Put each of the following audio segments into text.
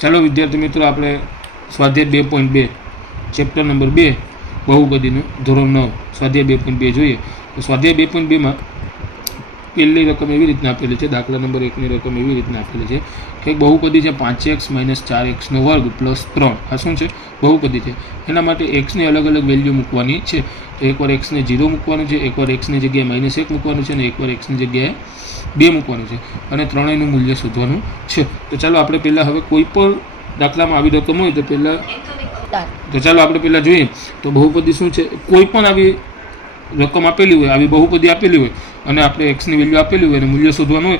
ચાલો વિદ્યાર્થી મિત્રો, આપણે સ્વાધ્યાય બે પોઈન્ટ બે ચેપ્ટર નંબર બે બહુપદીનું ધોરણ નવ, સ્વાધ્યાય બે પોઈન્ટ બે જોઈએ. તો સ્વાધ્યાય બે પોઈન્ટ બેમાં પહેલી રકમ એવી રીતના આપેલી છે દાખલા નંબર એકની રકમ એવી રીતના આપેલી છે કે બહુપદી છે પાંચ એક્સ માઇનસ ચાર એક્સનો વર્ગ પ્લસ ત્રણ. આ શું છે? બહુપદી છે. એના માટે એક્સની અલગ અલગ વેલ્યુ મૂકવાની છે. તો એકવાર એક્સને જીરો મૂકવાનું છે એકવાર એક્સની જગ્યાએ માઇનસ એક મૂકવાનું છે અને એકવાર એક્સની જગ્યાએ બે મૂકવાનું છે. અને ત્રણેયનું મૂલ્ય શોધવાનું છે. તો ચાલો આપણે પહેલાં હવે કોઈ પણ દાખલામાં આવી રકમ હોય તો પહેલાં તો ચાલો આપણે પહેલાં જોઈએ. તો બહુપદી શું છે? કોઈ પણ આવી રકમ આપેલી હોય, આવી બહુપદી આપેલી હોય અને આપણે એક્સની વેલ્યુ આપેલી હોય અને મૂલ્ય શોધવાનું હોય,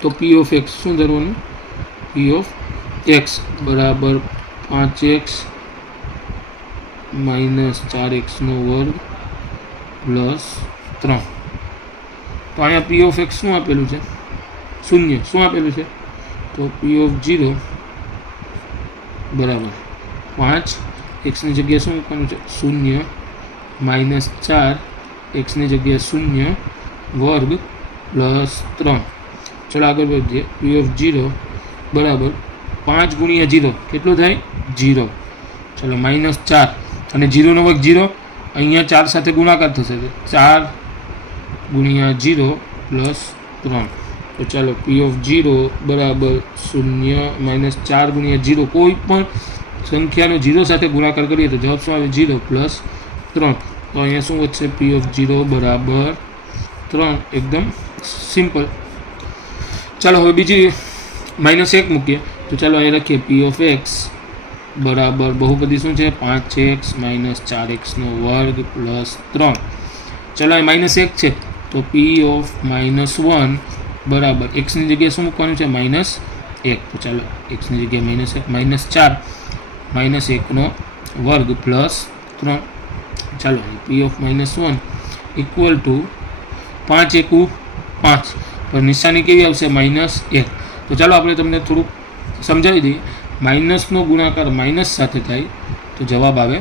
તો પી ઓફ એક્સ શું ધરવાનું? પી ઓફ એક્સ બરાબર પાંચ એક્સ માઇનસ ચાર એક્સનો વર્ગ પ્લસ ત્રણ. તો અહીંયા પી ઓફ એક્સ શું આપેલું છે? શૂન્ય. શું આપેલું છે? તો પી ઓફ જીરો બરાબર. પાંચ એક્સની જગ્યાએ શું મૂકવાનું છે? શૂન્ય. માઇનસ ચાર એક્સની જગ્યાએ શૂન્ય, વર્ગ પ્લસ ત્રણ. ચલો આગળ વધીએ. પી ઓફ જીરો બરાબર પાંચ ગુણ્યા જીરો કેટલું થાય? જીરો ચલો માઇનસ ચાર. અને જીરોનો વર્ગ જીરો અહીંયા ચાર સાથે ગુણાકાર થશે. ચાર ગુણ્યા જીરો પ્લસ ત્રણ. તો ચાલો પી ઓફ જીરો બરાબર શૂન્ય માઇનસ ચાર ગુણ્યા જીરો કોઈ પણ સંખ્યાનો જીરો સાથે ગુણાકાર કરીએ તો જવાબ શું આવે? જીરો પ્લસ ત્રણ. તો અહીંયા શું વધશે? પી ઓફ જીરો બરાબર ત્રણ. એકદમ સિમ્પલ ચાલો હવે બીજી માઇનસ એક મૂકીએ. તો ચાલો અહીં લખીએ પી ઓફ એક્સ બરાબર બહુપદી શું છે? પાંચ છે એક્સ માઇનસ ચાર એક્સનો વર્ગ પ્લસ ત્રણ. ચાલો અહીં માઇનસ એક છે. તો પી ઓફ માઇનસ વન બરાબર. એક્સની જગ્યાએ શું મૂકવાનું છે? માઇનસ એક. તો ચાલો એક્સની જગ્યાએ માઇનસ એક. માઇનસ ચાર. માઇનસ એકનો વર્ગ પ્લસ ત્રણ. ચાલો P of minus one equal to પાંચ એકુ પાંચ. તો નિશાની કેવી આવશે? માઇનસ એક. તો ચાલો, આપણે તમને થોડુંક સમજાવી દઈએ. માઇનસનો ગુણાકાર માઇનસ સાથે થાય, તો જવાબ આવે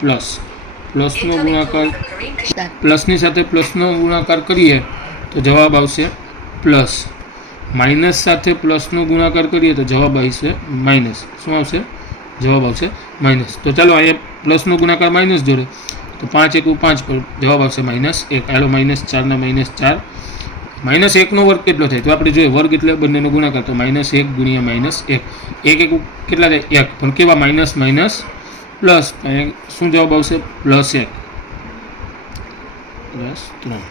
પ્લસ પ્લસનો ગુણાકાર પ્લસની સાથે પ્લસનો ગુણાકાર કરીએ, તો જવાબ આવશે પ્લસ માઇનસ સાથે પ્લસનો ગુણાકાર કરીએ, તો જવાબ આવશે માઇનસ શું આવશે? જવાબ આવશે માઇનસ. તો ચાલો અહીંયા પ્લસનો ગુણાકાર માઇનસ જોડે. તો પાંચ એકુ પાંચ પર જવાબ આવશે માઇનસ એક. હાલો માઇનસ ચારના માઇનસ ચાર. માઇનસ એકનો વર્ગ કેટલો થાય? તો આપણે જોઈએ વર્ગ એટલે બંનેનો ગુણાકાર. તો માઇનસ એક ગુણ્યા માઇનસ એક. એક એક કેટલા થાય? એક. પણ કેવા? Minus minus plus. શું જવાબ આવશે? પ્લસ એક. પ્લસ ત્રણ.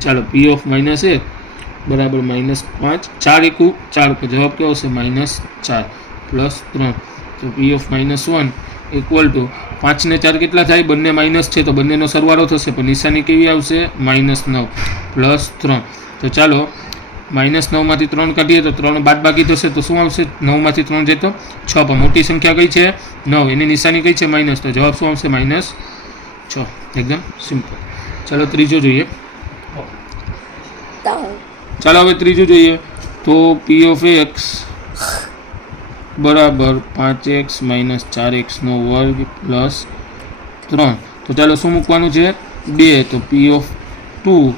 ચાલો પી ઓફ માઇનસ એક બરાબર માઇનસ પાંચ. ચાર એકુ ચાર જવાબ કેવો આવશે? માઇનસ ચાર. પ્લસ ત્રણ. તો P of minus one equal to પાંચને ચાર કેટલા થાય? બંને માઇનસ છે તો બંનેનો સરવાળો થશે, પણ નિશાની કેવી આવશે? માઇનસ નવ પ્લસ ત્રણ. તો ચાલો માઇનસ નવમાંથી ત્રણ કાઢીએ તો ત્રણ બાદ બાકી થશે તો શું આવશે? નવમાંથી ત્રણ જાય તો છ. પણ મોટી સંખ્યા કઈ છે? નવ. એની નિશાની કઈ છે? માઇનસ તો જવાબ શું આવશે? માઇનસ છ. એકદમ સિમ્પલ ચાલો, ત્રીજો જોઈએ. ચાલો, હવે ત્રીજું જોઈએ. તો પી ઓફ એક્સ બરાબર પાંચ એક્સ માઇનસ ચાર એક્સનો વર્ગ પ્લસ ત્રણ. તો ચાલો શું મૂકવાનું છે? બે. તો પી ઓફ ટુ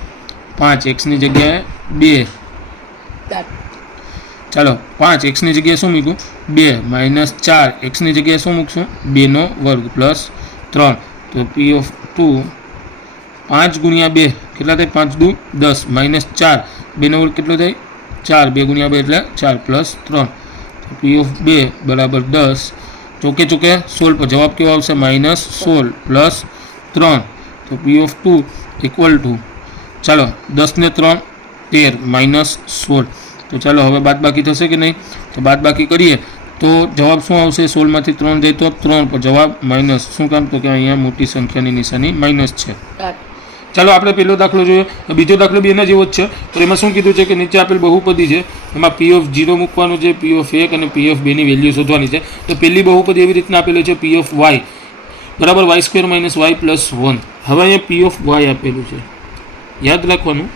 પાંચ એક્સની જગ્યાએ બે. ચાલો પાંચ એક્સની જગ્યાએ શું મૂક્યું? બે માઇનસ ચાર એક્સની જગ્યાએ શું મૂકશું? બેનો વર્ગ પ્લસ ત્રણ. તો પી ઓફ ટુ પાંચ ગુણ્યા બે. કેટલા થાય? પાંચ દુ દસ. માઇનસ ચાર. બેનો વર્ગ કેટલો થાય? ચાર. બે ગુણ્યા બે એટલે ચાર પ્લસ ત્રણ. પી ઓફ બે બરાબર દસ. ચોકે ચોકે સોળ પર જવાબ કેવો આવશે? માઇનસ સોળ પ્લસ ત્રણ. તો P of two equal to ચાલો દસને ત્રણ, તેર, માઇનસ સોળ. તો ચાલો, હવે બાદ બાકી થશે કે નહીં? તો બાદ બાકી કરીએ. તો જવાબ શું આવશે? સોળમાંથી ત્રણ જાય તો ત્રણ પર જવાબ માઇનસ. શું કામ? તો કે અહીંયા મોટી સંખ્યાની નિશાની માઇનસ છે. ચાલો આપણે પહેલો દાખલો જોઈએ બીજો દાખલો બી એના જેવો જ છે. તો એમાં શું કીધું છે કે નીચે આપેલ બહુપદી છે, એમાં પી ઓફ જીરો મૂકવાનું છે પી ઓફ એક અને પી ઓફ બેની વેલ્યુ શોધવાની છે. તો પહેલી બહુપદી એવી રીતના આપેલી છે પી ઓફ વાય બરાબર Y square minus Y plus one હવે અહીંયા પી ઓફ વાય આપેલું છે. યાદ રાખવાનું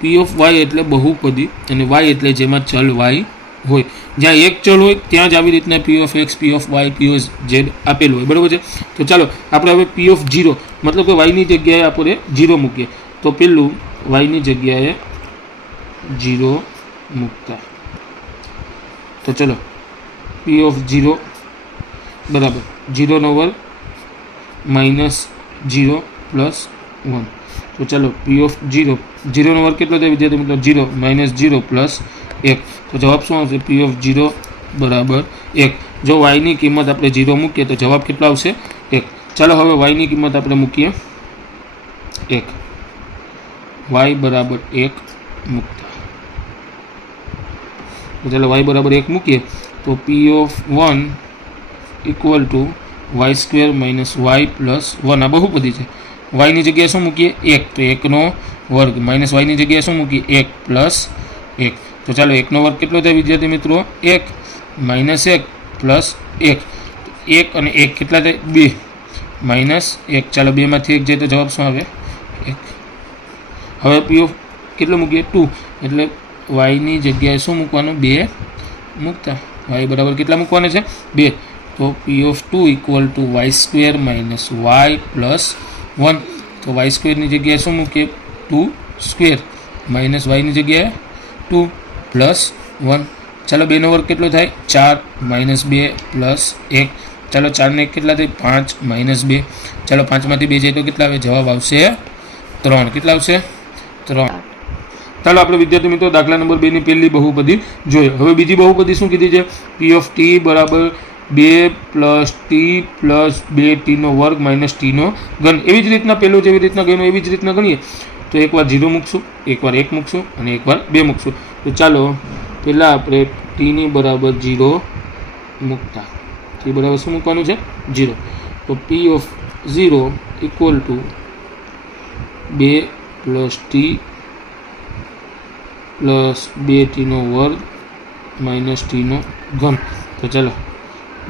પી ઓફ વાય એટલે બહુપદી અને વાય એટલે જેમાં ચલ વાય હોય. જ્યાં એક ચલ હોય, ત્યાં જ આવી રીતના P of X P of Y P of Z આપેલું હોય. બરાબર છે? તો ચાલો, આપણે હવે પી ઓફ જીરો મતલબ કે વાયની જગ્યાએ આપણે જીરો મૂકીએ. તો પેલું વાયની જગ્યાએ જીરો મૂકતા. તો ચલો પી ઓફ જીરો બરાબર. જીરોનો વર્ગ માઇનસ જીરો પ્લસ વન તો ચાલો પી ઓફ જીરો જીરોનો વર્ગ કેટલો થાય? વિદ્યાર્થી મિત્રો જીરો માઇનસ જીરો પ્લસ એક. તો જવાબ શું આવશે? પી ઓફ જીરો બરાબર એક. જો વાયની કિંમત આપણે જીરો મૂકીએ તો જવાબ કેટલો આવશે? એક. ચાલો હવે વાયની કિંમત આપણે મૂકીએ. એક. વાય બરાબર એક મૂકતા. તો ચાલો વાય બરાબર એક મૂકીએ. તો P of one equal to Y square minus Y plus one આ બહુપદી છે. વાયની જગ્યાએ શું મૂકીએ? એક. તો એકનો વર્ગ. માઇનસ વાયની જગ્યાએ શું મૂકીએ? એક પ્લસ એક. તો ચાલો એકનો વર્ગ કેટલો થાય વિદ્યાર્થી મિત્રો? એક, માઇનસ એક, પ્લસ એક. એક અને એક કેટલા થાય? બે. માઇનસ એક. ચાલો બેમાંથી એક જાય તો જવાબ શું આવે? એક. હવે પી ઓફ કેટલું મૂકીએ? ટુ. એટલે વાયની જગ્યાએ શું મૂકવાનું? બે મૂકતા. વાય બરાબર કેટલા મૂકવાના છે? બે. તો P of two equal to Y square minus Y plus one તો વાય સ્ક્વેરની જગ્યાએ શું મૂકીએ? ટુ સ્ક્વેર માઇનસ વાયની જગ્યાએ ટુ. Plus one. ચાલો બેનો વર્ગ કેટલો થાય? ચાર માઇનસ બે પ્લસ એક. ચાલો ચારને કેટલા થાય? પાંચ માઇનસ બે. ચાલો પાંચમાંથી બે જાય તો કેટલા આવે? જવાબ આવશે ત્રણ. કેટલા આવશે? ત્રણ. ચાલો આપણે વિદ્યાર્થી મિત્રો દાખલા નંબર બેની પહેલી બહુપદી જોઈએ. હવે બીજી બહુપદી શું કીધી છે? પી ઓફ ટી બરાબર બે પ્લસ ટી પ્લસ બે ટીનો વર્ગ માઇનસ ટીનો ઘન. એવી જ રીતના પહેલું જેવી રીતના ગણ્યું. એવી જ રીતના ગણીએ. તો એકવાર ઝીરો મૂકશું, એકવાર એક મૂકશું અને એકવાર બે મૂકશું. તો ચાલો પહેલાં આપણે ટીની બરાબર ઝીરો મૂકતા. ટી બરાબર શું મૂકવાનું છે? ઝીરો તો P of zero equal to બે પ્લસ ટી પ્લસ બે ટીનો વર્ગ માઇનસ ટીનો ઘન. તો ચાલો,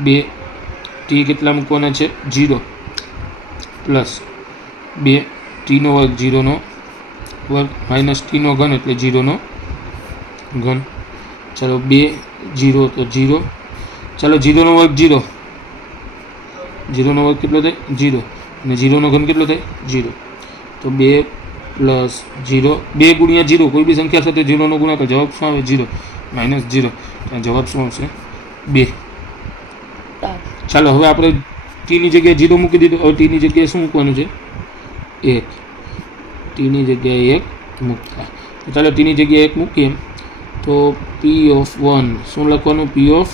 બે ટી કેટલા મૂકવાના છે? ઝીરો પ્લસ બે ટીનો વર્ગ ઝીરોનો વર્ગ માઇનસ ટીનો ઘન એટલે જીરોનો ઘન ચાલો બે, જીરો તો જીરો. ચાલો જીરોનો વર્ગ જીરો. જીરોનો વર્ગ કેટલો થાય? જીરો. અને જીરોનો ઘન કેટલો થાય? જીરો. તો બે પ્લસ જીરો, બે ગુણ્યા જીરો. કોઈ બી સંખ્યા સાથે જીરોનો ગુણાકાર. જવાબ શું આવે? જીરો. Minus zero. જવાબ શું આવશે? બે. ચાલો, હવે આપણે ટીની જગ્યાએ જીરો મૂકી દીધું. હવે ટીની જગ્યાએ શું મૂકવાનું છે? એક. ટીની જગ્યાએ એક મૂકતા. ચાલો ટીની જગ્યાએ એક મૂકીએ. તો પી ઓફ વન શું લખવાનું? પી ઓફ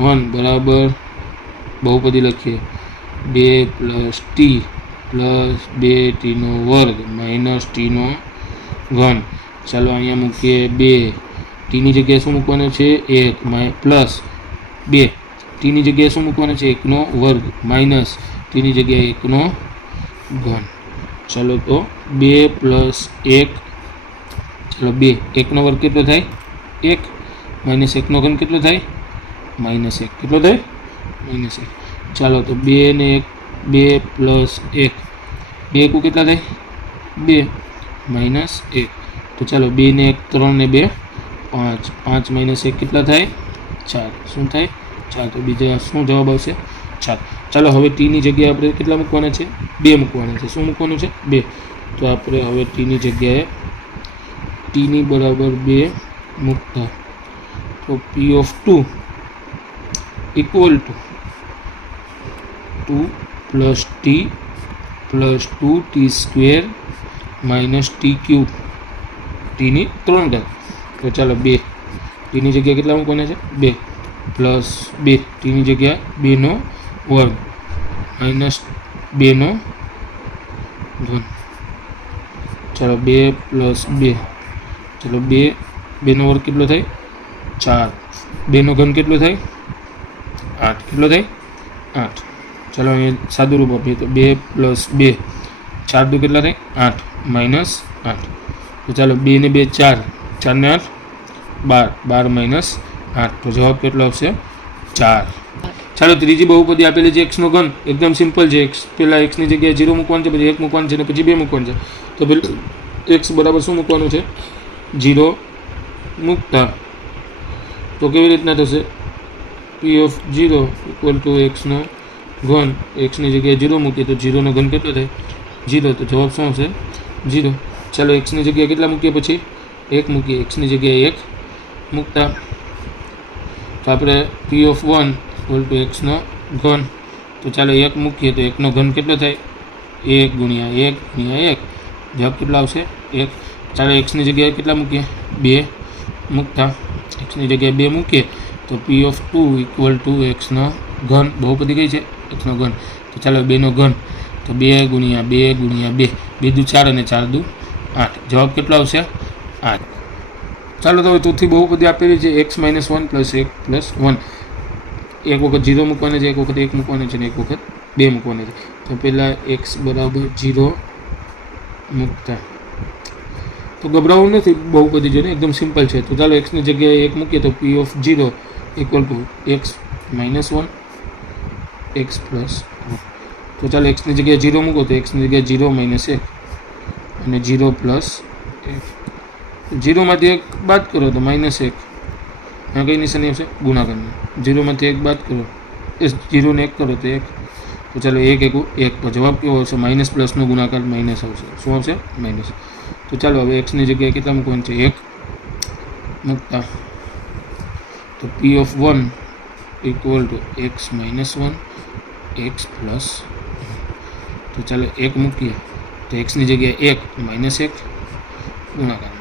વન બરાબર. બહુપદી લખીએ. બે પ્લસ ટી પ્લસ બે ટીનો વર્ગ માઇનસ ટીનો ઘન. ચાલો અહીંયા મૂકીએ બે. ટીની જગ્યાએ શું મૂકવાનું છે? એક. પ્લસ બે. ટીની જગ્યાએ શું મૂકવાનું છે? એકનો વર્ગ માઇનસ ટીની જગ્યાએ એકનો ઘન. ચાલો તો બે પ્લસ એક. ચાલો બે. એકનો વર્ગ કેટલો થાય? એક, માઇનસ એકનો ઘન કેટલો થાય? માઇનસ એક. કેટલો થાય? માઇનસ એક. ચાલો તો બે ને એક, બે પ્લસ એક. બે એકુ કેટલા થાય? બે. માઇનસ એક. તો ચાલો બે ને એક, ત્રણ ને બે, પાંચ. પાંચ માઇનસ એક કેટલા થાય? ચાર. શું થાય? ચાર. તો બીજા શું જવાબ આવશે? ચાર. ચાલો હવે ટીની જગ્યાએ આપણે કેટલા મૂકવાના છે? બે મૂકવાના છે. શું મૂકવાનું છે? બે. તો આપણે હવે ટીની જગ્યાએ ટીની બરાબર બે મૂકતા. તો P of two equal to two plus T plus two T square minus T cube ટીની ત્રણ ઘાત. તો ચાલો બે. ટીની જગ્યા કેટલા મૂકવાના છે? બે. પ્લસ બે. ટીની જગ્યા બેનો વર્ગ માઇનસ બેનો ઘન ચાલો બે પ્લસ બે. ચાલો બે બેનો વર્ગ કેટલો થાય? ચાર. બેનો ઘન કેટલો થાય? આઠ. કેટલો થાય? આઠ. ચાલો અહીંયા સાદું રૂપ આપીએ તો બે પ્લસ બે. ચાર દુ કેટલા થાય? આઠ. માઇનસ આઠ. તો ચાલો બે ને બે ચાર. ચારને આઠ? બાર. બાર માઇનસ આઠ. તો જવાબ કેટલો આવશે? ચાર. ચાલો ત્રીજી બહુપદી આપેલી છે એક્સનો ઘન. એકદમ સિમ્પલ છે. એક્સ પહેલાં એક્સની જગ્યાએ જીરો મૂકવાનું છે, પછી એક મૂકવાનું છે, અને પછી બે મૂકવાનું છે. તો પેલું એક્સ બરાબર શું મૂકવાનું છે? જીરો મૂકતા. તો કેવી રીતના થશે? P of zero equal to એક્સનો ઘન. એક્સની જગ્યાએ જીરો મૂકીએ તો જીરોનો ઘન કેટલો થાય? જીરો તો જવાબ શું આવશે જીરો ચાલો એક્સની જગ્યાએ કેટલા મૂકીએ પછી? એક મૂકીએ. એક્સની જગ્યાએ એક મૂકતા. તો આપણે P of one equal to એક્સનો ઘન. તો ચાલો એક મૂકીએ તો એકનો ઘન કેટલો થાય? એક ગુણ્યા એક ગુણ્યા એક. જવાબ કેટલો આવશે? એક. ચાલો એક્સની જગ્યાએ કેટલા મૂકીએ? બે. મૂકતા. એક્સની જગ્યાએ બે મૂકીએ તો P of two equal to એક્સનો ઘન. બહુપદી કઈ છે એક્સનો ઘન. તો ચાલો બેનો ઘન. તો બે ગુણ્યા બે ગુણ્યા બે. બે દુ ચાર અને ચાર દુ આઠ. જવાબ કેટલો આવશે? આઠ. ચાલો તો હવે ચોથી બહુપદી આપેલી છે એક્સ માઇનસ વન પ્લસ એક પ્લસ વન એક વખત જીરો મૂકવાના છે, એક વખત એક મૂકવાના છે અને એક વખત બે મૂકવાના છે. તો પહેલાં એક્સ બરાબર જીરો મૂકતા. તો ગભરાવું નથી, બહુ બધી જોઈને એકદમ સિમ્પલ છે. તો ચાલો એક્સની જગ્યાએ એક મૂકીએ તો P of zero equal to X minus one X plus તો ચાલો એક્સની જગ્યાએ જીરો મૂકો તો એક્સની જગ્યાએ જીરો માઇનસ એક અને જીરો પ્લસ એક. જીરોમાંથી એક બાદ કરો તો માઇનસ એક. કઈ નિશાની આવશે ગુણાકારની. જીરોમાંથી એક બાદ કરો. એ જીરોને એક કરો તો એક. તો ચાલો એક એક એક તો જવાબ કેવો આવશે? માઇનસ પ્લસનો ગુણાકાર માઇનસ આવશે. શું આવશે? માઇનસ તો ચાલો હવે એક્સની જગ્યાએ કેટલા મૂકવાનું છે? એક મૂકતા. તો P of one equal to X minus one X plus તો ચાલો એક મૂકીએ. તો એક્સની જગ્યાએ એક માઇનસ એક ગુણાકારમાં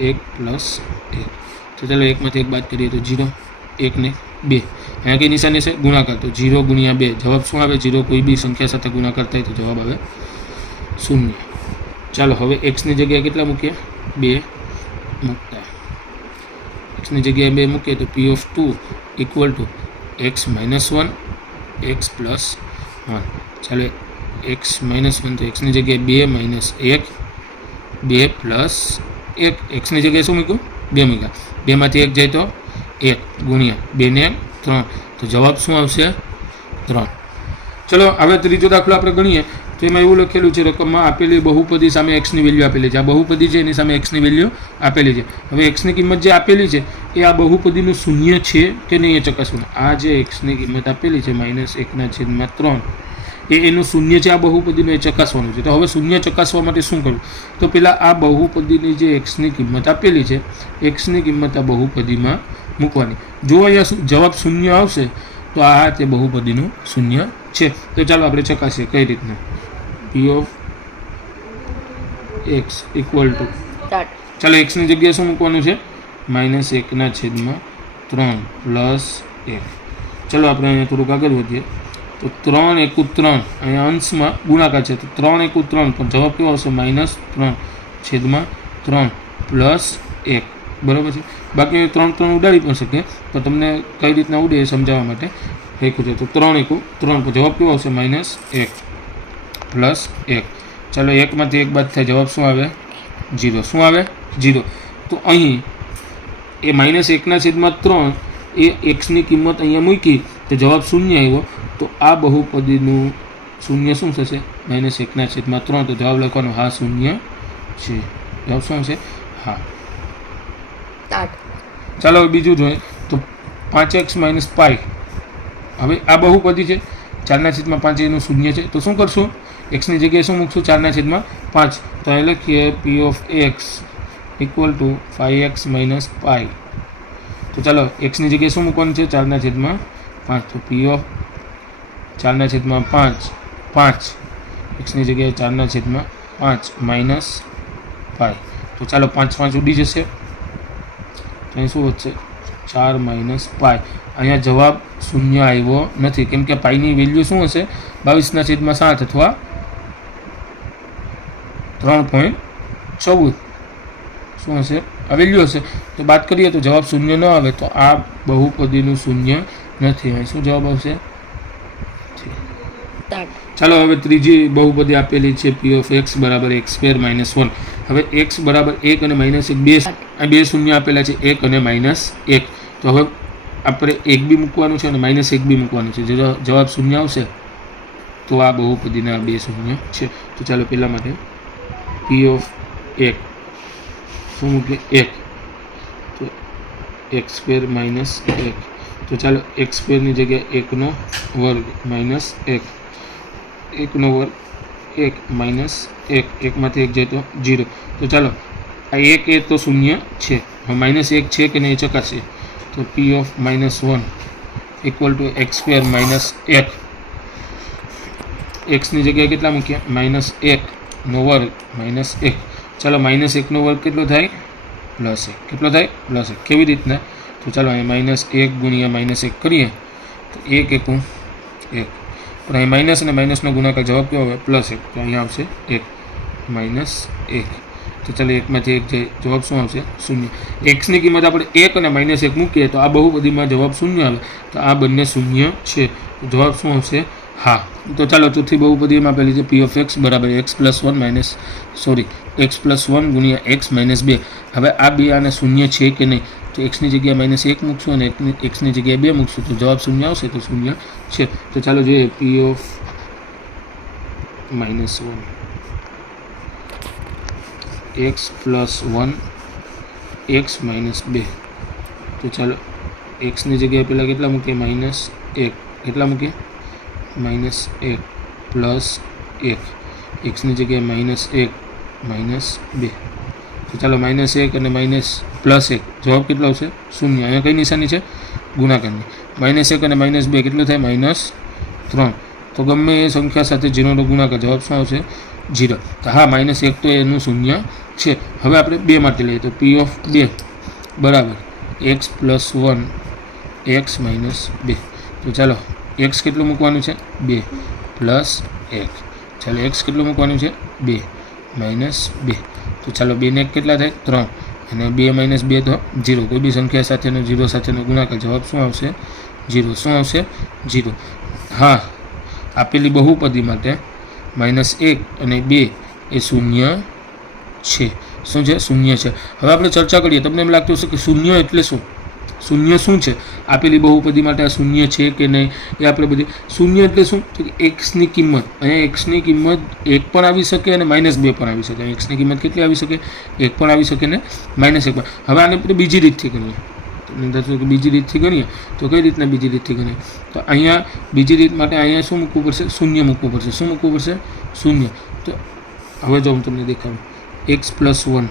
એક પ્લસ એક. તો ચાલો એકમાંથી એક બાદ કરીએ તો જીરો એક ને બે. અહીંયા કઈ નિશાની છે? ગુણાકાર. તો જીરો ગુણ્યા બે. જવાબ શું આવે? જીરો કોઈ બી સંખ્યા સાથે ગુણાકાર થાય તો જવાબ આવે શૂન્ય. ચાલો, હવે એક્સની જગ્યાએ કેટલા મૂકીએ? બે મૂકતા. એક્સની જગ્યાએ બે મૂકીએ તો P of two equal to X minus one X plus one ચાલો એક્સ માઇનસ વન તો એક્સની જગ્યાએ બે માઇનસ એક, બે પ્લસ એક. એક્સની જગ્યાએ શું મૂક્યું? બે મૂક્યા. બેમાંથી એક જાય તો એક ગુણ્યા. બેને ત્રણ તો જવાબ શું આવશે? ત્રણ. ચલો, હવે ત્રીજો દાખલો આપણે ગણીએ. તો એમાં એવું લખેલું છે, રકમમાં આપેલી બહુપદી સામે એક્સની વેલ્યુ આપેલી છે. આ બહુપદી છે, એની સામે એક્સની વેલ્યુ આપેલી છે. હવે એક્સની કિંમત જે આપેલી છે, એ આ બહુપદીનું શૂન્ય છે કે નહીં એ ચકાસવું આ જે એક્સની કિંમત આપેલી છે માઇનસ એકના છેદમાં ત્રણ, એ એનું શૂન્ય છે, આ બહુપદીનું એ ચકાસવાનું છે. તો હવે શૂન્ય ચકાસવા માટે શું કરવું? તો પહેલાં આ બહુપદીની જે એક્સની કિંમત આપેલી છે એક્સની કિંમત આ બહુપદીમાં મૂકવાની. જો અહીંયા જવાબ શૂન્ય આવશે તો આ તે બહુપદીનું શૂન્ય છે. તો ચાલો આપણે ચકાસીએ કઈ રીતના. P of X equal to ચાલો એક્સની જગ્યાએ શું મૂકવાનું છે? માઇનસ એકના છેદમાં ત્રણ પ્લસ એક. ચાલો આપણે અહીંયા થોડુંક આગળ વધીએ. તો ત્રણ એકુ ત્રણ અહીંયા અંશમાં ગુણાકાર છે. તો ત્રણ એકુ ત્રણ પણ જવાબ કેવો આવશે? માઇનસ ત્રણ છેદમાં ત્રણ પ્લસ એક. બરાબર છે? બાકી ત્રણ ત્રણ ઉડાડી પણ શકીએ તો તમને કઈ રીતના ઉડે એ સમજાવવા માટે લખ્યું છે. તો ત્રણ એકુ ત્રણ જવાબ કેવો આવશે? માઇનસ એક, પ્લસ એક. ચાલો એકમાંથી એક બાદ થાય, જવાબ શું આવે? જીરો. શું આવે? જીરો. તો અહીં એ માઇનસ એકના છેદમાં ત્રણ એ એક્સની કિંમત અહીંયા મૂકી, તો જવાબ શૂન્ય આવ્યો. તો આ બહુપદીનું શૂન્ય શું થશે? માઇનસ એકના છેદમાં ત્રણ. તો જવાબ લખવાનો હા શૂન્ય છે. જવાબ શું છે હા. સ્ટાર્ટ. ચાલો બીજું જોઈએ. તો પાંચ એક્સ માઇનસ પાઈ હવે આ બહુપદી છે. ચારના છેદમાં પાંચ એનું શૂન્ય છે. તો શું કરશું? એક્સની જગ્યાએ શું મૂકશું? ચારના છેદમાં પાંચ. તો અહીં લખીએ P of X equal to five X minus pi તો ચાલો એક્સની જગ્યાએ શું મૂકવાનું છે? ચારના છેદમાં પાંચ. તો પી ઓફ ચારના છેદમાં પાંચ. પાંચ. એક્સની જગ્યાએ ચારના છેદમાં પાંચ માઇનસ પાઈ તો ચાલો પાંચ પાંચ ઉડી જશે. અહીં શું વધશે ચાર માઇનસ પાય. અહીંયા જવાબ શૂન્ય આવ્યો નથી. કેમ કે પાઈની વેલ્યુ શું હશે? બાવીસના છેદમાં સાત અથવા ત્રણ પોઈન્ટ ચૌદ. શું હશે? આ વેલ્યુ હશે. તો વાત કરીએ તો જવાબ શૂન્ય ન આવે તો આ બહુપદીનું શૂન્ય નથી. અહીં શું જવાબ આવશે? ચાલો હવે ત્રીજી બહુપદી આપેલી છે. પી ઓફ એક્સ બરાબર એક્સ સ્ક્વેર માઇનસ વન હવે એક્સ બરાબર એક અને માઇનસ એક, બે આ બે શૂન્ય આપેલા છે, એક અને માઇનસ એક. તો હવે આપણે એક બી મૂકવાનું છે અને માઇનસ એક બી મૂકવાનું છે. જો જવાબ શૂન્ય આવશે, તો આ બહુપદીના બે શૂન્ય છે. તો ચાલો પહેલા માટે પી ઓફ એક. શું મૂકીએ? એક. તો એક્સ સ્ક્વેર માઇનસ એક. તો ચાલો એક્સ સ્ક્વેરની જગ્યાએ એકનો વર્ગ માઇનસ એક. એકનો વર્ગ એક માઇનસ એક એકમાંથી એક જાય તો જીરો તો ચાલો આ એક એ તો શૂન્ય છે હવે માઇનસ એક છે કે નહીં એ ચકાસીએ તો P of minus one equal to X square minus એક એક્સની જગ્યાએ કેટલા મૂક્યા માઇનસ એકનો વર્ગ માઇનસ એક. ચાલો માઇનસ એકનો વર્ગ કેટલો થાય? પ્લસ એક. કેટલો થાય? પ્લસ એક. કેવી રીતના? તો ચાલો, અહીંયા માઇનસ એક ગુણ્યા માઇનસ એક કરીએ. તો એક એકું એક. પણ અહીં માઇનસ અને માઇનસનો ગુણાકાર જવાબ કેવો આવે? પ્લસ એક. તો અહીંયા આવશે એક. માઇનસ એક. તો ચાલો એકમાંથી એક જે જવાબ શું આવશે? શૂન્ય. એક્સની કિંમત આપણે એક અને માઇનસ એક મૂકીએ તો આ બહુપદીમાં જવાબ શૂન્ય આવે. તો આ બંને શૂન્ય છે. જવાબ શું આવશે? હા. તો ચાલો ચોથી બહુપદીમાં આપેલી છે પી ઓફ એક્સ બરાબર X plus one minus sorry X plus one ગુણ્યા એક્સ માઇનસ બે. હવે આ બે આને શૂન્ય છે કે નહીં? તો એક્સની જગ્યાએ માઇનસ એક મૂકશું અને એકની એક્સની જગ્યાએ બે મૂકશું તો જવાબ શૂન્ય આવશે તો શૂન્ય છે તો ચાલો જોઈએ P of minus one X plus one X minus બે તો ચાલો એક્સની જગ્યાએ પહેલાં કેટલા મૂકીએ માઇનસ એક કેટલા મૂકીએ માઇનસ એક પ્લસ એક એક્સની જગ્યાએ માઇનસ એક માઇનસ બે તો ચાલો માઇનસ એક અને માઇનસ પ્લસ એક. જવાબ કેટલો આવશે? શૂન્ય. અહીંયા કઈ નિશાની છે? ગુણાકારની. માઇનસ એક અને માઇનસ બે. કેટલું થાય? માઇનસ ત્રણ. તો ગમે એ સંખ્યા સાથે જીરોનો ગુણાકાર. જવાબ શું આવશે? જીરો. તો હા માઇનસ એક તો એનું શૂન્ય છે. હવે આપણે બે માટે લઈએ. તો પી ઓફ બે. બરાબર. X plus one X minus બે. તો ચાલો એક્સ કેટલું મૂકવાનું છે? બે. પ્લસ એક. ચાલો એક્સ કેટલું મૂકવાનું છે? બે. માઇનસ બે. તો ચાલો બેને એક કેટલા થાય? ત્રણ. અને બે માઇનસ બે તો જીરો કોઈ બી સંખ્યા સાથેનો જીરો સાથેનો ગુણાકાર જવાબ શું આવશે? જીરો શું આવશે? જીરો હા, આપેલી બહુપદી માટે માઇનસ એક અને બે એ શૂન્ય છે. શું છે? શૂન્ય છે. હવે આપણે ચર્ચા કરીએ. તમને એમ લાગતું હશે કે શૂન્ય એટલે શું? શૂન્ય શું છે? આપેલી બહુપદી માટે આ શૂન્ય છે કે નહીં? એ આપણે બધી શૂન્ય એટલે શું? તો એક્સની કિંમત. અહીંયા એક્સની કિંમત એક પણ આવી શકે અને માઇનસ બે પણ આવી શકે. એક્સની કિંમત કેટલી આવી શકે? એક પણ આવી શકે ને માઇનસ એક પણ. હવે આને આપણે બીજી રીતથી ગણીએ. તમને કે બીજી રીતથી ગણીએ, તો કઈ રીતના બીજી રીતથી ગણીએ? તો અહીંયા બીજી રીત માટે અહીંયા શું મૂકવું પડશે? શૂન્ય મૂકવું પડશે. શું મૂકવું પડશે? શૂન્ય. તો હવે જો હું તમને દેખાડું. એક્સ પ્લસ વન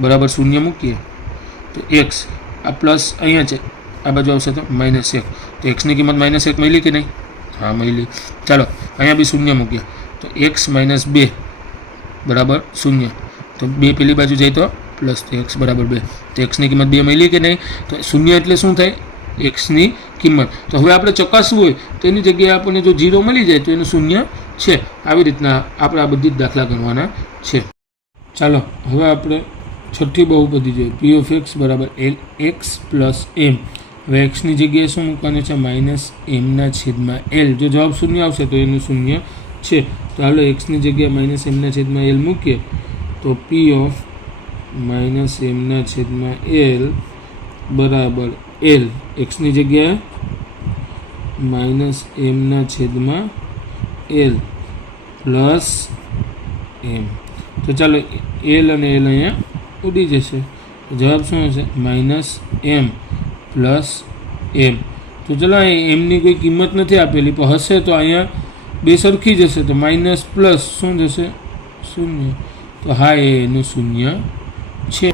બરાબર શૂન્ય મૂકીએ. તો એક્સ આ પ્લસ અહીંયા છે. આ બાજુ આવશે તો માઇનસ એક. તો એક્સની કિંમત માઇનસ એક મળી કે નહીં? હા, મળી. ચાલો, અહીંયા બી શૂન્ય મૂક્યા. તો એક્સ માઇનસ બે બરાબર શૂન્ય. તો બે પેલી બાજુ જાય તો પ્લસ એક્સ બરાબર બે. તો એક્સની કિંમત બે મળી કે નહીં? તો શૂન્ય એટલે શું થાય? એક્સની કિંમત. તો હવે આપણે ચકાસવું હોય, તો એની જગ્યાએ આપણને જો જીરો મળી જાય, તો એનું શૂન્ય છે. આવી રીતના આપણે આ બધી જ દાખલા ગણવાના છે. ચાલો, હવે આપણે છઠ્ઠી બહુપદી જોઈએ પી ઓફ એક્સ બરાબર એલ એક્સ પ્લસ એમ હવે એક્સની જગ્યાએ શું મૂકવાનું છે? માઇનસ એમના છેદમાં એલ જો જવાબ શૂન્ય આવશે તો એનું શૂન્ય છે. તો ચાલો એક્સની જગ્યાએ માઇનસ એમના છેદમાં એલ મૂકીએ. તો પી ઓફ માઇનસ એમના છેદમાં એલ બરાબર એલ એક્સની જગ્યાએ માઇનસ એમના છેદમાં એલ પ્લસ એમ તો ચાલો એલ અને એલ અહીંયા ઉડી જશે. જવાબ શું હશે? Minus M plus M. તો ચલો અહીં એમની કોઈ કિંમત નથી આપેલી, પણ હશે તો અહીંયા બે સરખી જશે તો માઇનસ પ્લસ શું જશે શૂન્ય. તો હા, એ એનું શૂન્ય છે.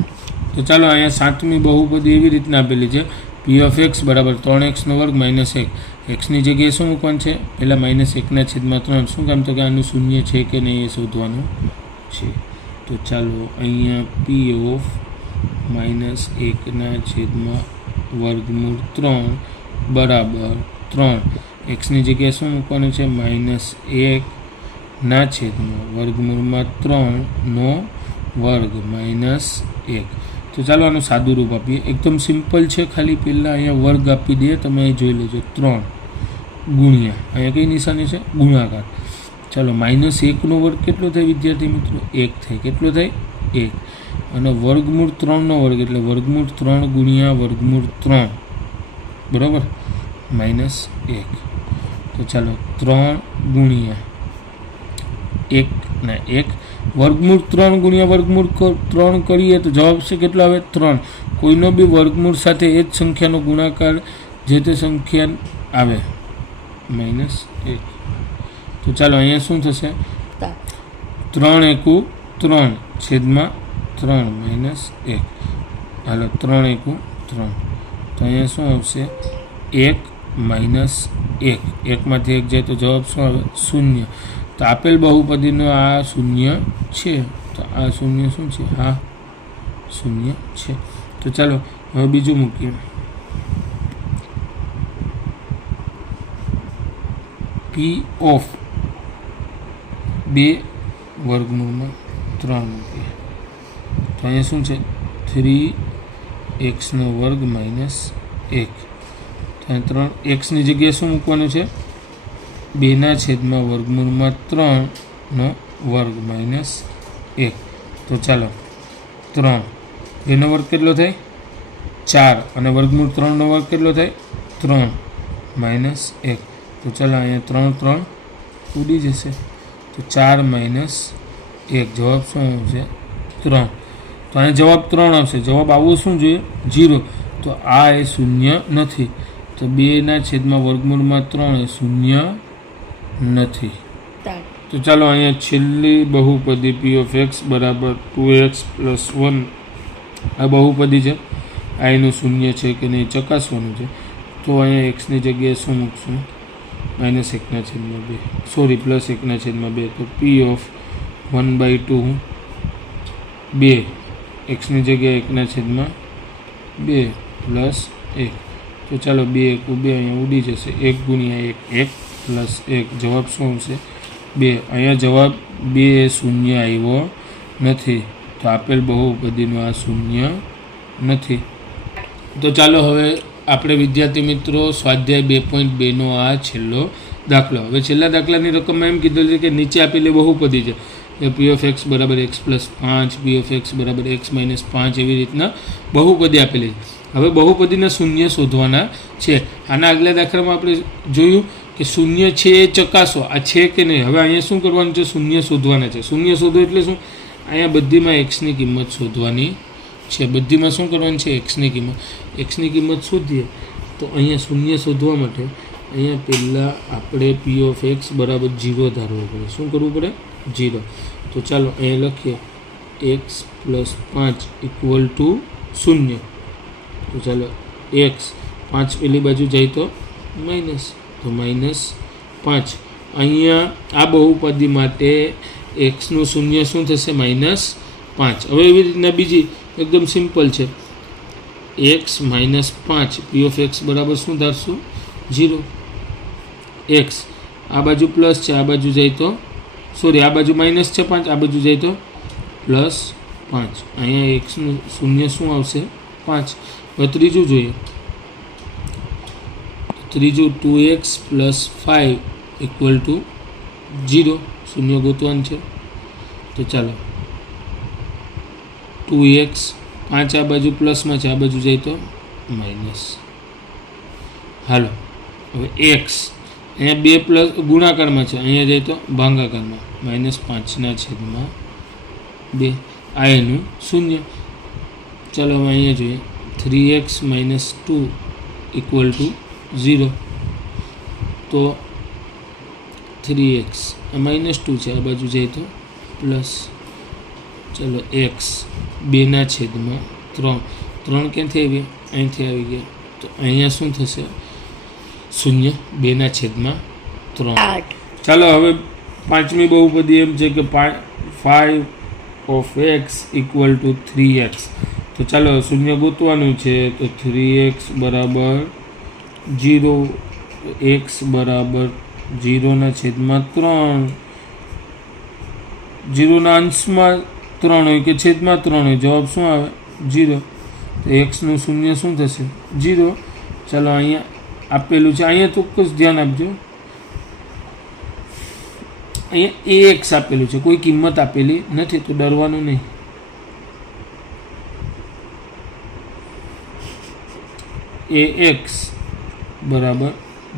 તો ચાલો, અહીંયા સાતમી બહુપદી એવી રીતના આપેલી છે. પી ઓફ એક્સ બરાબર ત્રણ એક્સનો વર્ગ માઇનસ એક. એક્સની જગ્યાએ શું મૂકવાનું છે? પહેલાં માઇનસ એકના છેદમાં ત્રણ. શું કામ? તો કે આનું શૂન્ય છે કે નહીં એ શોધવાનું છે. તો ચાલો અહીંયા પી ઓફ માઇનસ એકના છેદમાં વર્ગમૂળ ત્રણ બરાબર ત્રણ. એક્સની જગ્યાએ શું મૂકવાનું છે? માઇનસ એકના છેદમાં વર્ગમૂળમાં ત્રણનો વર્ગ માઇનસ એક. તો ચાલો આનું સાદું રૂપ આપીએ. એકદમ સિમ્પલ છે, ખાલી પહેલાં અહીંયા વર્ગ આપી દઈએ. તમે જોઈ લેજો ત્રણ ગુણ્યા. અહીંયા કઈ નિશાની છે? ગુણાકાર. ચાલો માઇનસ એકનો વર્ગ કેટલો થાય વિદ્યાર્થી મિત્રો? એક થાય. કેટલો થાય? એક. અને વર્ગમૂળ ત્રણનો વર્ગ એટલે વર્ગમૂળ ત્રણ ગુણ્યા વર્ગમૂળ ત્રણ. બરાબર? માઇનસ એક. તો ચાલો, ત્રણ ગુણ્યા એક. ના એક. વર્ગમૂળ ત્રણ ગુણ્યા વર્ગમૂળ ત્રણ કરીએ તો જવાબ છે કેટલો આવે? ત્રણ. કોઈનો બી વર્ગમૂળ સાથે એ જ સંખ્યાનો ગુણાકાર જે તે સંખ્યા આવે. માઇનસ એક. તો ચાલો અહીંયા શું થશે? ત્રણ એકુ ત્રણ છેદમાં ત્રણ માઇનસ એક. હાલો, ત્રણ એકુ ત્રણ. તો અહીંયા શું આવશે? એક માઇનસ એક. એકમાંથી એક જાય તો જવાબ શું આવે? શૂન્ય. તો આપેલ બહુપદીનો આ શૂન્ય છે. તો આ શૂન્ય શું છે? હા, શૂન્ય છે. તો ચાલો, હવે બીજું મૂકીએ. પી ઓફ બે વર્ગમૂળમાં ત્રણ મૂકીએ. તો અહીંયા શું છે? થ્રી એક્સનો વર્ગ માઇનસ એક. તો અહીંયા ત્રણ એક્સની જગ્યાએ શું મૂકવાનું છે? બેના છેદમાં વર્ગમૂળમાં ત્રણનો વર્ગ માઇનસ એક. તો ચાલો, ત્રણ. બેનો વર્ગ કેટલો થાય? ચાર. અને વર્ગમૂળ ત્રણનો વર્ગ કેટલો થાય? ત્રણ માઇનસ એક. તો ચાલો, અહીંયા ત્રણ ત્રણ ઉડી જશે. તો ચાર માઇનસ એક. જવાબ શું આવશે ત્રણ. તો અહીંયા જવાબ ત્રણ આવશે. જવાબ આવવો શું જોઈએ? જીરો તો આ એ શૂન્ય નથી. તો બેના છેદમાં વર્ગમૂળમાં ત્રણ એ શૂન્ય નથી. તો ચાલો અહીંયા છેલ્લી બહુપદી પી ઓફ એક્સ બરાબર ટુ એક્સ પ્લસ વન આ બહુપદી છે. આ એનું શૂન્ય છે કે નહીં? ચકાસવાનું છે. તો અહીંયા એક્સની જગ્યાએ શું મૂકશું? માઇનસ એકના છેદમાં બે. સોરી પ્લસ એકના છેદમાં બે. તો P of one by two બે. એક્સની જગ્યાએ એકના છેદમાં બે પ્લસ એક. તો ચાલો બે એક બે અહીંયા ઉડી જશે. એક ગુણ્યા એક એક પ્લસ એક. જવાબ શું આવશે બે. અહીંયા જવાબ બે શૂન્ય આવ્યો નથી. તો આપેલ બહુપદીનો આ શૂન્ય નથી. તો ચાલો હવે આપણે વિદ્યાર્થી મિત્રો, સ્વાધ્યાય બે પોઈન્ટ બેનો આ છેલ્લો દાખલો. હવે છેલ્લા દાખલાની રકમમાં એમ કીધું છે કે નીચે આપેલી બહુપદી છે. કે પી ઓફ એક્સ બરાબર એક્સ પ્લસ પાંચ પી ઓફ એક્સ બરાબર એક્સ માઇનસ પાંચ એવી રીતના બહુપદી આપેલી છે. હવે બહુપદીના શૂન્ય શોધવાના છે. આના આગલા દાખલામાં આપણે જોયું કે શૂન્ય છે એ ચકાસો. આ છે કે નહીં? હવે અહીંયા શું કરવાનું છે? શૂન્ય શોધવાના છે. શૂન્ય શોધો એટલે શું? અહીંયા બધીમાં એક્સની કિંમત શોધવાની છે. બધીમાં શું કરવાનું છે? એક્સની કિંમત. એક્સની કિંમત શોધીએ તો અહીંયા શૂન્ય શોધવા માટે અહીંયા પહેલાં આપણે પી ઓફ એક્સ બરાબર જીરો ધારવો પડે. શું કરવું પડે? જીરો. તો ચાલો અહીંયા લખીએ. એક્સ પ્લસ પાંચ ઇક્વલ ટુ શૂન્ય. તો ચાલો એક્સ પાંચ પેલી બાજુ જાય તો માઇનસ તો માઇનસ પાંચ. અહીંયા આ બહુપદી માટે એક્સનું શૂન્ય શું થશે? માઇનસ પાંચ. હવે એવી રીતના બીજી એકદમ સિમ્પલ છે. એક્સ માઇનસ પાંચ પી ઓફ એક્સ બરાબર શું ધારશું? જીરો એક્સ આ બાજુ પ્લસ છે, આ બાજુ જાય તો? સોરી આ બાજુ માઇનસ છે પાંચ, આ બાજુ જાય તો? પ્લસ પાંચ. અહીંયા એક્સનું શૂન્ય શું આવશે? પાંચ. હવે ત્રીજું જોઈએ. ત્રીજું two X plus five equal to zero શૂન્ય ગોતવાનું છે. તો ચાલો. ટુ એક્સ, પાંચ આ બાજુ પ્લસમાં છે, આ બાજુ જાય તો માઇનસ. હાલો, હવે એક્સ. અહીંયા બે પ્લસ ગુણાકારમાં છે, અહીંયા જાય તો ભાંગાકારમાં, માઇનસ પાંચના છેદમાં બે. આ એનું શૂન્ય. ચાલો હવે અહીંયા જોઈએ. Three X minus two equal to zero. તો થ્રી એક્સ, આ માઇનસ ટુ છે, આ બાજુ જાય તો પ્લસ ચલો એક્સ બેના છેદમાં ત્રણ. ત્રણ ક્યાંથી આવી? અહીંથી આવી ગયા. તો અહીંયા શું થશે? શૂન્ય બેના છેદમાં ત્રણ. ચાલો હવે પાંચમી બહુપદી એમ છે કે five of X equal to three X તો ચાલો શૂન્ય ગોતવાનું છે તો થ્રી એક્સ બરાબર જીરો એક્સ બરાબર જીરોના છેદમાં ત્રણ. જીરોના અંશમાં ત્રણ કે છેદમાં ત્રણ જવાબ શું આવે? જીરો. તો એક્સનું શૂન્ય શું થશે? જીરો. ચાલો અહીંયા આપેલું છે. અહીંયા ચોક્કસ ધ્યાન આપજો. અહીંયા એ એક્સ આપેલું છે. કોઈ કિંમત આપેલી નથી, તો ડરવાનું નહીં. એ એક્સ બરાબર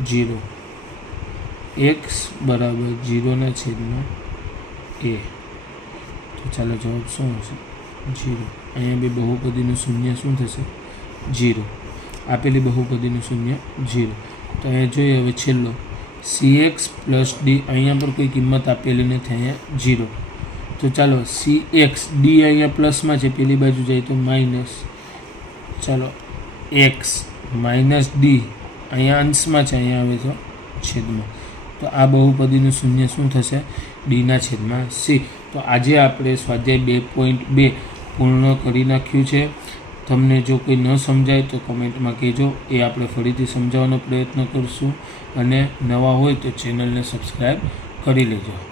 જીરો. એક્સ બરાબર જીરોના છેદમાં એ તો ચાલો જવાબ શું હશે? જીરો. અહીંયા બી બહુપદીનું શૂન્ય શું થશે? જીરો. આપેલી બહુપદીનું શૂન્ય જીરો. તો અહીંયા જોઈએ હવે છેલ્લો. સી એક્સ પ્લસ ડી અહીંયા પર કોઈ કિંમત આપેલી નથી, અહીંયા જીરો. તો ચાલો સી એક્સ ડી અહીંયા પ્લસમાં છે, પેલી બાજુ જાય તો માઇનસ ચાલો એક્સ માઇનસ ડી અહીંયા અંશમાં છે, અહીંયા આવે છે છેદમાં. તો આ બહુપદીનું શૂન્ય શું થશે? ડીના છેદમાં સી તો આજે આપણે સ્વાધ્યાય બે પોઈન્ટ બે પૂર્ણ કરી નાખ્યું છે. તમને જો કોઈ ન સમજાય તો કમેન્ટમાં કહેજો. એ આપણે ફરીથી સમજાવવાનો પ્રયત્ન કરશું. અને નવા હોય તો ચેનલને સબસ્ક્રાઈબ કરી લેજો.